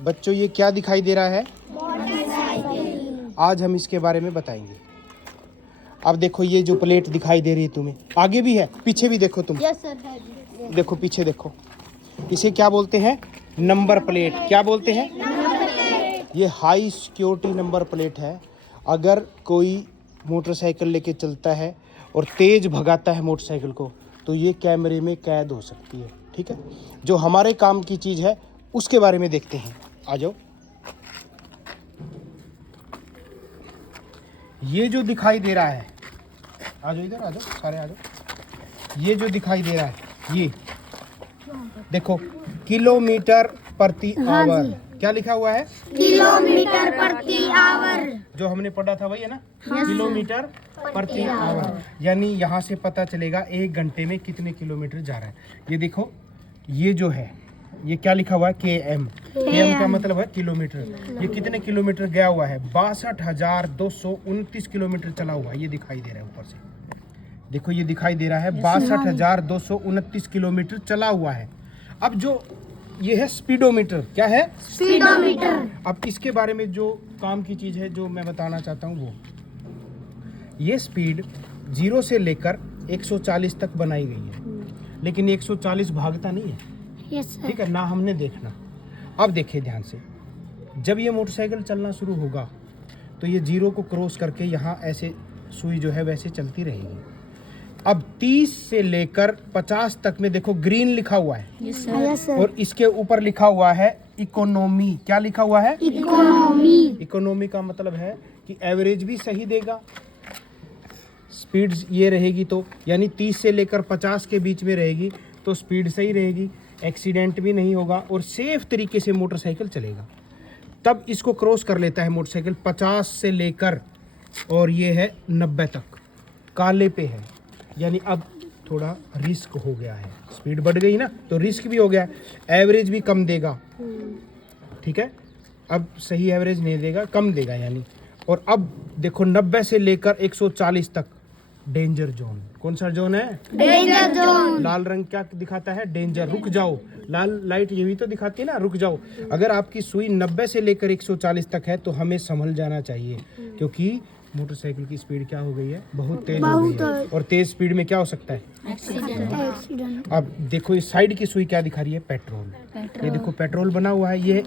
बच्चों ये क्या दिखाई दे रहा है? आज हम इसके बारे में बताएंगे। अब देखो ये जो प्लेट दिखाई दे रही है तुम्हें, आगे भी है पीछे भी देखो तुम। यस सर है। देखो पीछे देखो, इसे क्या बोलते हैं? Number plate. क्या बोलते हैं? ये हाई सिक्योरिटी नंबर प्लेट है। अगर कोई मोटरसाइकिल लेके चलता है और तेज भगाता है मोटरसाइकिल को, तो ये कैमरे में कैद हो सकती है। ठीक है, जो हमारे काम की चीज़ है उसके बारे में देखते हैं। आ जाओ। ये जो दिखाई दे रहा है, आ जाओ इधर, आ जाओ सारे आ जाओ। ये जो दिखाई दे रहा है ये देखो, किलोमीटर प्रति आवर। क्या लिखा हुआ है? किलोमीटर प्रति आवर। जो हमने पढ़ा था वही है ना? किलोमीटर प्रति आवर। यानी यहाँ से पता चलेगा 1 घंटे में कितने किलोमीटर जा रहा है। ये देखो, ये जो है ये क्या लिखा हुआ है? KM। KM का मतलब है किलोमीटर। ये कितने किलोमीटर गया हुआ है? 62,229 किलोमीटर चला हुआ है। ये दिखाई दे रहा है ऊपर से, देखो ये दिखाई दे रहा है 62,229 किलोमीटर चला हुआ है। अब जो ये है स्पीडोमीटर। क्या है? स्पीडोमीटर। अब इसके बारे में जो काम की चीज़ है जो मैं बताना चाहता हूँ वो, ये स्पीड 0 से लेकर 140 तक बनाई गई है, लेकिन 140 भागता नहीं है। Yes sir. ठीक है ना? हमने देखना। अब देखिए ध्यान से, जब ये मोटरसाइकिल चलना शुरू होगा तो ये 0 को क्रॉस करके यहाँ ऐसे सुई जो है वैसे चलती रहेगी। अब 30 से लेकर 50 तक में देखो ग्रीन लिखा हुआ है। Yes sir. और इसके ऊपर लिखा हुआ है इकोनॉमी। क्या लिखा हुआ है? इकोनॉमी। इकोनॉमी का मतलब है कि एवरेज भी सही देगा, स्पीड ये रहेगी तो, यानी 30 से लेकर 50 के बीच में रहेगी तो स्पीड सही रहेगी, एक्सीडेंट भी नहीं होगा और सेफ तरीके से मोटरसाइकिल चलेगा। तब इसको क्रॉस कर लेता है मोटरसाइकिल 50 से लेकर, और ये है 90 तक, काले पे है। यानी अब थोड़ा रिस्क हो गया है, स्पीड बढ़ गई ना तो रिस्क भी हो गया है, एवरेज भी कम देगा। ठीक है, अब सही एवरेज नहीं देगा, कम देगा यानी। और अब देखो 90 से लेकर 140 तक डेंजर जोन। कौन सा जोन है? Danger zone. लाल रंग क्या दिखाता है? डेंजर, रुक जाओ। लाल लाइट ये भी तो दिखाती है ना, रुक जाओ। अगर आपकी सुई 90 से लेकर 140 तक है तो हमें संभल जाना चाहिए, क्योंकि मोटरसाइकिल की स्पीड क्या हो गई है? बहुत तेज हो गई है। और तेज स्पीड में क्या हो सकता है? एक्सीडेंट। अब देखो इस साइड की सुई क्या दिखा रही है? पेट्रोल। ये देखो पेट्रोल बना हुआ है। ये है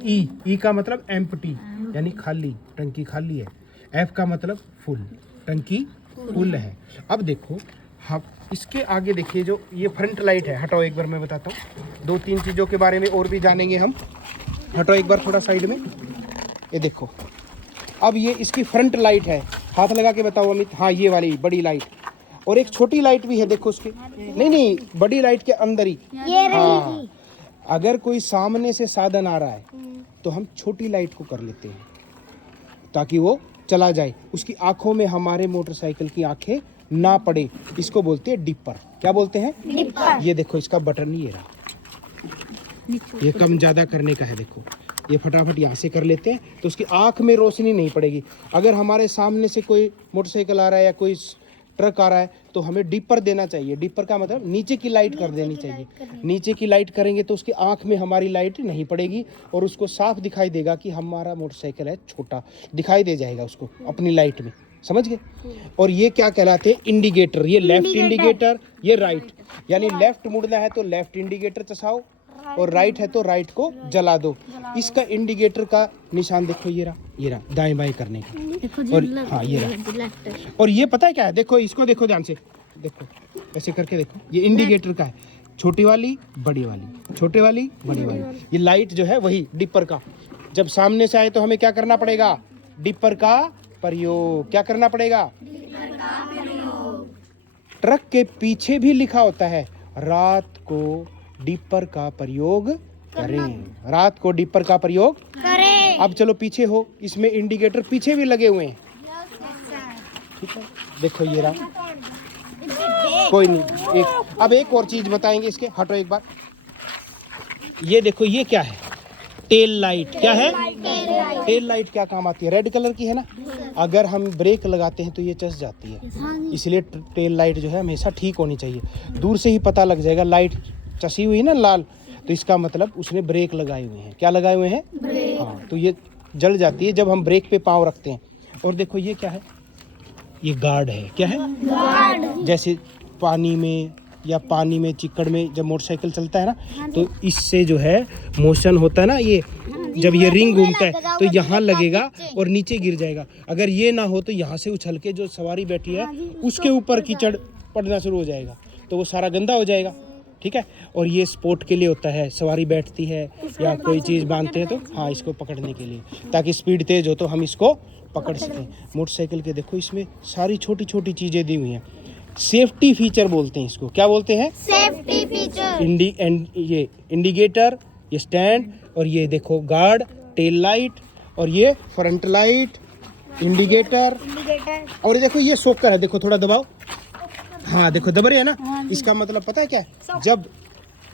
ई का मतलब एम्प्टी, यानी खाली, टंकी खाली है। F का मतलब फुल, टंकी फुल है। अब देखो हाँ, इसके आगे देखिए जो ये फ्रंट लाइट है, हटाओ एक बार, मैं बताता हूँ 2-3 चीज़ों के बारे में और भी जानेंगे हम। हटाओ एक बार थोड़ा साइड में। ये देखो, अब ये इसकी फ्रंट लाइट है, हाथ लगा के बताओ अमित। हाँ, ये वाली बड़ी लाइट, और एक छोटी लाइट भी है देखो उसकी। नहीं, बड़ी लाइट के अंदर ही। हाँ, अगर कोई सामने से साधन आ रहा है तो हम छोटी लाइट को कर लेते हैं ताकि वो चला जाए, उसकी आंखों में हमारे मोटरसाइकिल की आंखें ना पड़े। इसको बोलते हैं डिपर। क्या बोलते हैं? डिपर। ये देखो इसका बटन ये रहा, ये कम ज्यादा करने का है। देखो ये फटाफट यहाँ से कर लेते हैं तो उसकी आंख में रोशनी नहीं पड़ेगी। अगर हमारे सामने से कोई मोटरसाइकिल आ रहा है या कोई ट्रक आ रहा है तो हमें डिपर देना चाहिए। डिपर का मतलब नीचे की लाइट कर देनी चाहिए। नीचे की लाइट करेंगे तो उसकी आंख में हमारी लाइट नहीं पड़ेगी और उसको साफ दिखाई देगा कि हमारा मोटरसाइकिल है, छोटा दिखाई दे जाएगा उसको अपनी लाइट में। समझ गए? और ये क्या कहलाते हैं? इंडिकेटर। ये लेफ्ट इंडिकेटर, ये राइट। यानी लेफ्ट मुड़ना है तो लेफ्ट इंडिकेटर चसाओ, और राइट है तो राइट को जला दो। इसका इंडिकेटर का निशान देखो, ये रहा दाएं बाएं करने का। और हाँ ये रहा। और ये पता है क्या है? देखो इसको देखो ध्यान से, देखो ऐसे करके देखो, ये इंडिकेटर का है, छोटी वाली बड़ी वाली, छोटे वाली बड़ी वाली। ये लाइट जो है वही डिपर का। जब सामने से आए तो हमें क्या करना पड़ेगा? डिपर का प्रयोग। क्या करना पड़ेगा? ट्रक के पीछे भी लिखा होता है रात को डिपर का प्रयोग करें, रात को डिपर का प्रयोग करें। अब चलो पीछे हो, इसमें इंडिकेटर पीछे भी लगे हुए हैं। ठीक है, देखो ये रहा। कोई नहीं, अब एक और चीज बताएंगे इसके। हटो एक बार, ये देखो ये क्या है? Tail light. क्या है? टेल लाइट क्या काम आती है? रेड कलर की है ना, अगर हम ब्रेक लगाते हैं तो ये चस जाती है, इसलिए टेल लाइट जो है हमेशा ठीक होनी चाहिए। दूर से ही पता लग जाएगा लाइट चसी हुई ना लाल, तो इसका मतलब उसने ब्रेक लगाए हुए हैं। क्या लगाए हुए हैं? हाँ, तो ये जल जाती है जब हम ब्रेक पे पाँव रखते हैं। और देखो ये क्या है, ये गार्ड है। क्या है? गार्ड। जैसे पानी में या पानी में चिक्कड़ में जब मोटरसाइकिल चलता है ना, तो इससे जो है मोशन होता है ना, ये जब ये रिंग घूमता है तो यहाँ लगेगा और नीचे गिर जाएगा। अगर ये ना हो तो यहाँ से उछल के जो सवारी बैठी है उसके ऊपर कीचड़ पड़ना शुरू हो जाएगा, तो वो सारा गंदा हो जाएगा। ठीक है, और ये स्पोर्ट के लिए होता है, सवारी बैठती है या कोई चीज़ बांधते हैं तो हाँ, इसको पकड़ने के लिए, ताकि स्पीड तेज हो तो हम इसको पकड़ सकें। मोटरसाइकिल के देखो इसमें सारी छोटी छोटी चीज़ें दी हुई हैं। सेफ्टी फीचर बोलते हैं इसको। क्या बोलते हैं? Safety feature. ये इंडिकेटर, ये स्टैंड, और ये देखो गार्ड, टेल लाइट, और ये फ्रंट लाइट, इंडिकेटर, और ये देखो ये सोकर है। देखो थोड़ा दबाओ, हाँ देखो दब रहे हैं ना। इसका मतलब पता है क्या है? जब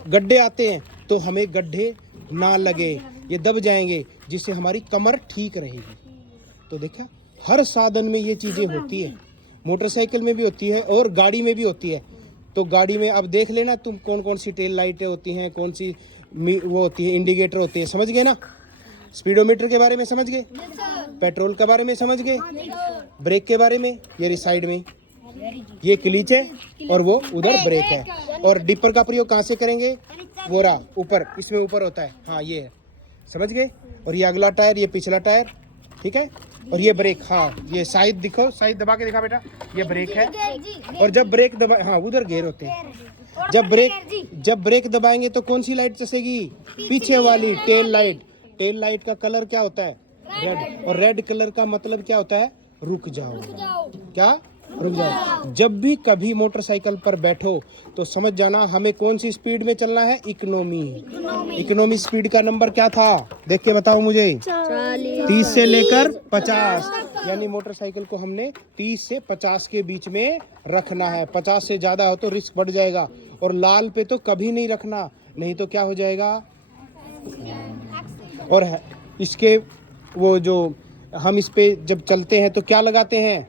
गड्ढे आते हैं तो हमें गड्ढे ना लगे, ये दब जाएंगे, जिससे हमारी कमर ठीक रहेगी। तो देखा, हर साधन में ये चीज़ें होती है, मोटरसाइकिल में भी होती है और गाड़ी में भी होती है। तो गाड़ी में अब देख लेना तुम कौन कौन सी टेल लाइटें होती हैं, कौन सी वो होती है, इंडिकेटर होते हैं, समझ गए ना? स्पीडोमीटर के बारे में समझ गए, पेट्रोल के बारे में समझ गए, ब्रेक के बारे में, ये साइड में ये क्लीच है और वो उधर ब्रेक है। और डिपर का प्रयोग कहाँ से करेंगे? वो रहा ऊपर, इसमें ऊपर होता है, हाँ ये है, समझ गए? और ये अगला टायर, ये पिछला टायर, ठीक है, और ये ब्रेक, हाँ ये साइड दिखो, साइड दबा के दिखा बेटा, ये ब्रेक है। और जब ब्रेक दबा, हाँ उधर गेयर होते हैं। जब ब्रेक दबाएंगे तो कौन सी लाइट चसेगी? पीछे वाली टेल लाइट। टेल लाइट का कलर क्या होता है? रेड। और रेड कलर का मतलब क्या होता है? रुक जाओ। क्या? रुक जाओ। जब भी कभी मोटरसाइकिल पर बैठो तो समझ जाना हमें कौन सी स्पीड में चलना है? इकोनॉमी। इकोनॉमी स्पीड का नंबर क्या था? देख के बताओ मुझे। 30 से लेकर 50, यानी मोटरसाइकिल को हमने 30 से 50 के बीच में रखना है। 50 से ज्यादा हो तो रिस्क बढ़ जाएगा। और लाल पे तो कभी नहीं रखना, नहीं तो क्या हो जाएगा? और इसके वो जो हम इस पे जब चलते हैं तो क्या लगाते हैं?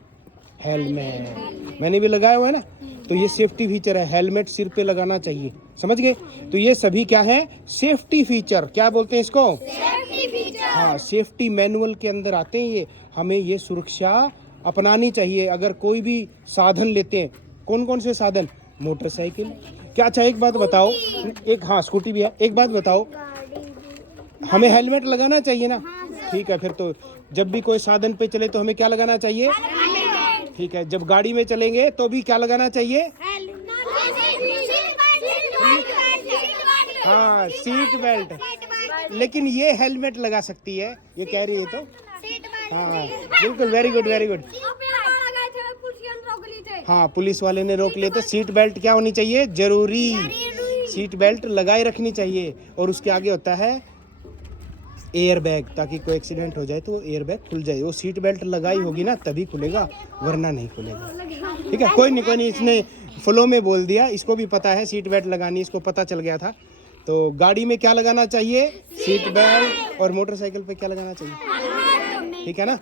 हेलमेट। मैंने भी लगाया हुआ है ना, तो ये सेफ्टी फीचर है, हेलमेट सिर पे लगाना चाहिए, समझ गए? तो ये सभी क्या है? Safety feature. क्या बोलते हैं इसको? Safety feature. हाँ, सेफ्टी मैनुअल के अंदर आते हैं ये। हमें ये सुरक्षा अपनानी चाहिए अगर कोई भी साधन लेते हैं। कौन कौन से साधन? मोटरसाइकिल। क्या? अच्छा एक बात बताओ, एक, हाँ स्कूटी भी है, एक बात बताओ, हमें हेलमेट लगाना चाहिए ना? ठीक है, फिर तो जब भी कोई साधन पे चले तो हमें क्या लगाना चाहिए? ठीक है, जब गाड़ी में चलेंगे तो भी क्या लगाना चाहिए? हाँ, सीट बेल्ट। लेकिन ये हेलमेट लगा सकती है, ये कह रही है तो। हाँ बिल्कुल, वेरी गुड वेरी गुड। हाँ, पुलिस वाले ने रोक लिए तो सीट बेल्ट क्या होनी चाहिए? जरूरी। सीट बेल्ट लगाए रखनी चाहिए। और उसके आगे होता है एयर बैग, ताकि कोई एक्सीडेंट हो जाए तो वो एयर बैग खुल जाए। वो सीट बेल्ट लगाई होगी ना तभी खुलेगा, वरना नहीं खुलेगा। ठीक है, कोई नहीं, इसने फ्लो में बोल दिया, इसको भी पता है सीट बेल्ट लगानी, इसको पता चल गया था। तो गाड़ी में क्या लगाना चाहिए? Seat belt. और मोटरसाइकिल पे क्या लगाना चाहिए? ठीक है ना?